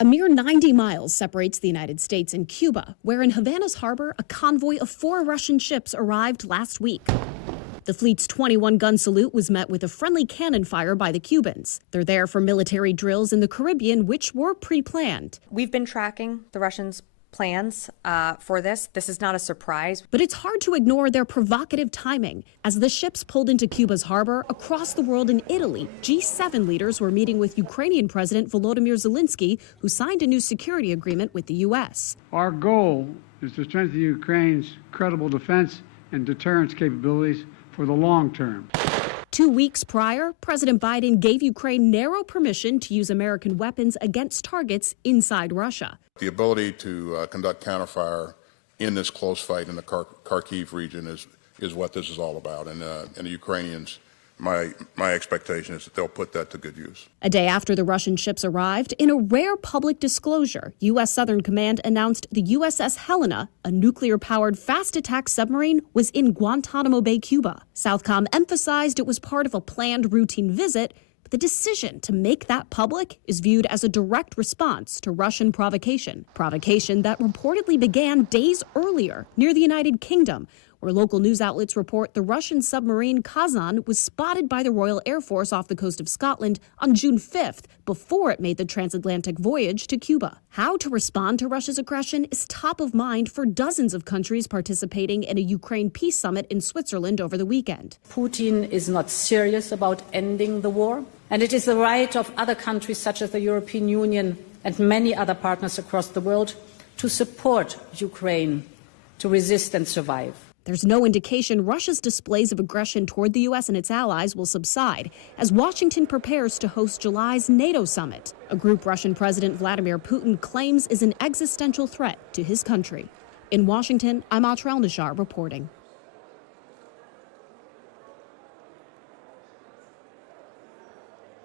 A mere 90 miles separates the United States and Cuba, where in Havana's harbor, a convoy of 4 Russian ships arrived last week. The fleet's 21-gun salute was met with a friendly cannon fire by the Cubans. They're there for military drills in the Caribbean, which were pre-planned. We've been tracking the Russians' plans for this. This is not a surprise. But it's hard to ignore their provocative timing. As the ships pulled into Cuba's harbor, across the world in Italy, G7 leaders were meeting with Ukrainian President Volodymyr Zelensky, who signed a new security agreement with the U.S. Our goal is to strengthen Ukraine's credible defense and deterrence capabilities for the long term. 2 weeks prior, President Biden gave Ukraine narrow permission to use American weapons against targets inside Russia. The ability to conduct counterfire in this close fight in the Kharkiv region is what this is all about. And the Ukrainians, my expectation is that they'll put that to good use. A day after the Russian ships arrived, in a rare public disclosure, U.S. Southern Command announced the USS Helena, a nuclear-powered fast attack submarine, was in Guantanamo Bay, Cuba. Southcom emphasized it was part of a planned routine visit, but the decision to make that public is viewed as a direct response to Russian provocation that reportedly began days earlier near the United Kingdom, where local news outlets report the Russian submarine Kazan was spotted by the Royal Air Force off the coast of Scotland on June 5th, before it made the transatlantic voyage to Cuba. How to respond to Russia's aggression is top of mind for dozens of countries participating in a Ukraine peace summit in Switzerland over the weekend. Putin is not serious about ending the war, and it is the right of other countries such as the European Union and many other partners across the world to support Ukraine to resist and survive. There's no indication Russia's displays of aggression toward the U.S. and its allies will subside as Washington prepares to host July's NATO summit, a group Russian President Vladimir Putin claims is an existential threat to his country. In Washington, I'm Ahtra Elnashar reporting.